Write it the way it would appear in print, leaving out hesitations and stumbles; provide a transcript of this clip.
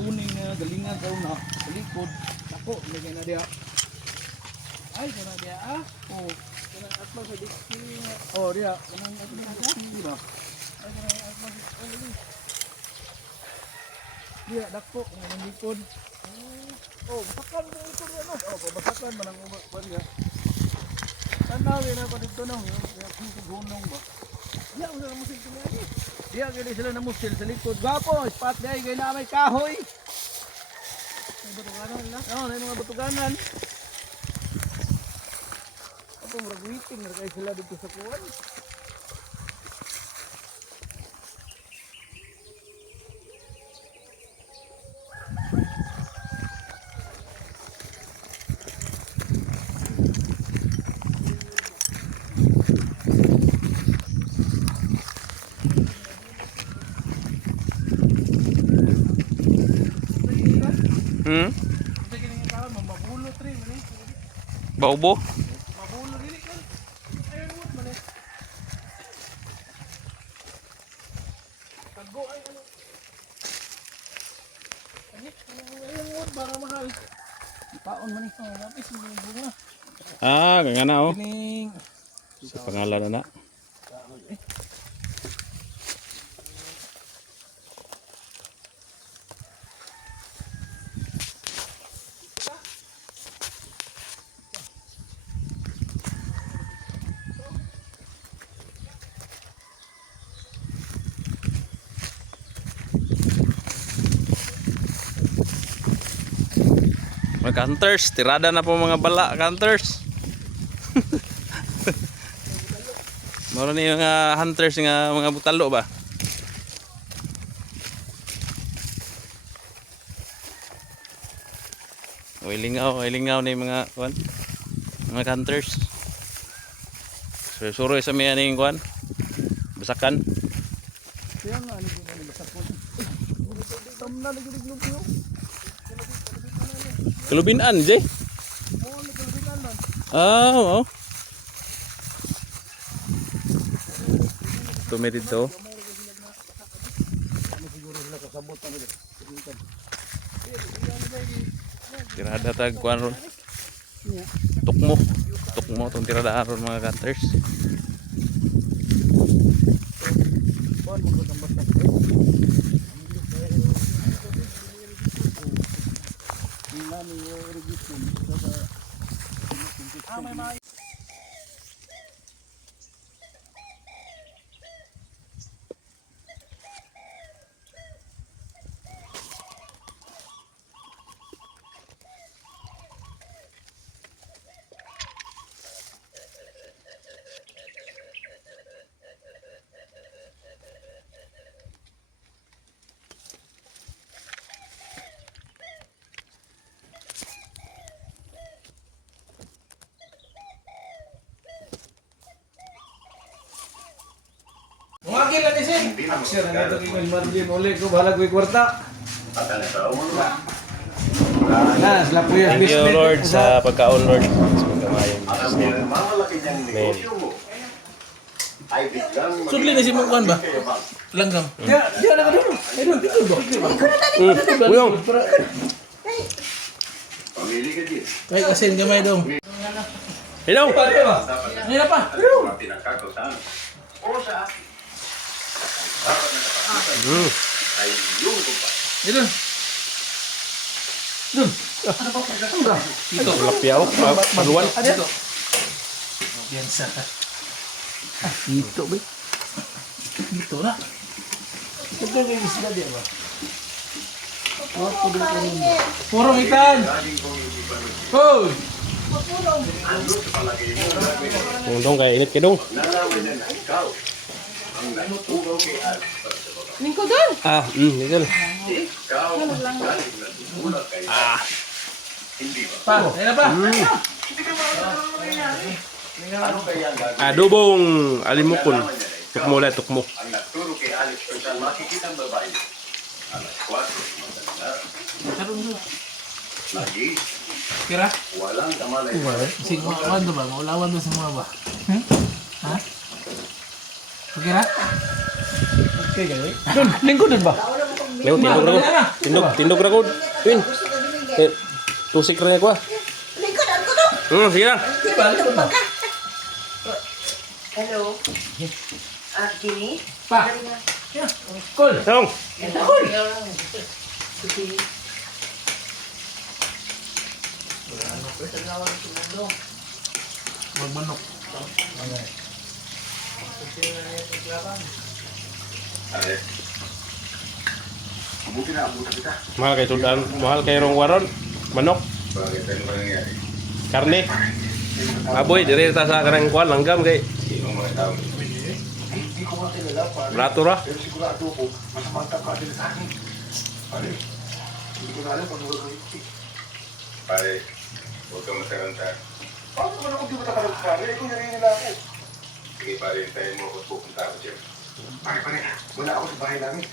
buning nga galingan daw na sa likod. Ako, lagay na diya. Ay, kana diya ah. Oh, kana atma sa diksi. Oh, diya, kana atma sa diksi ba. Ay, kana atma sa diksi. Diya, dako ng likod. Oh, basakan mo ito ano? Oh, basakan man ang uban diya. Tanawin na pa dito nang yung gunong ba. Diya, wala mo sila tumayo. Diya, gani sila namusil sa likod. Gwapo, spot diya, gani na may kahoy. May batuganan na? Oo, may mga batuganan. Ako, maragwiting na kayo sila dito sa kuwan. Baubo? Mabulo dili kan. Ayun wood man eh. Tago ay ano. Ayun wood para mahal. Paon man ito, lapis mo bunga. Ah, kaya na oh. Kining Sa pangalan na na. Mga hunters, tirada na po mga bala, hunters. Meron na yung hunters nga mga butalo ba? Ilingaw na yung mga kuan, mga hunters. Suroy sa mga ning kuan, basakan. kaya nga ano yung basakon. Tamna lagi diglubyo. Kelubinan, Jay. Oh, nagkalbinan man. Ah, oh. Tumit dito. Siguro sila kasabot na nila. Tirada tag kuan ron. Tukmo tong tirada ron mga hunters. Kuan mo ko tambah sa. Nami yo register sa may mga Mungkin lah di sini. Aksir na ito kay margin ulit ko bahala ko kwarta. Nah, sila po yung Thank you Lord sa pagkaon Lord. Sa pagkamayong Amen. Sudli na si Mukwan ba? Langgam. Dia na dulu. Ayo dito ba? Uyong. Kay kasin gamay dong. Hello. Nila pa. Dito. Dun. Dito. Lapiaw, paduan. Dito. Biasa. Dito ba? Dito na. Ito yung isla dia ba? Purong ikan. Hoy. Dong kay init kay dong. Lingko doon. Ah, dito. Pa, ayun pa. Adobong alimukon. Tukmo ulit, tukmo. Ang nagturo kay Alex Pesan, makikita ang babae. Alas 4, lagi, Kira? walang kamalay. Sing maulawan to ba? Maulawan to semua ba? Ha? Kira? Okay guys. Dun, lingko dun ba? Leo, tindog na ko. Tindog na ko. Win. Tusik rin ako ah. Sige lang. Hello. Kini? Pa. Kol. Tong. Magmanok. Ale. Abutin na, abutin kita. Mahal kay Tudan. Mahal kay Rong Waron. Manok. Bakit ano ba nangyari? Karne. Aboy, dire ta sa kanang kuan langgam kay Sinong mga tao? Hindi ko nga kilala, pare. Brato ra. Pero sigurado ko, masamang tapa din sa akin. Pare, hindi ko na alam kung ano ko. Pare, huwag kang mataranta. Paano naman ako di matakarap, pare? Ikaw narinig nila ako. Sige, pare, hintayin mo ako at pupunta ako dyan. Pare, wala ako sa bahay namin.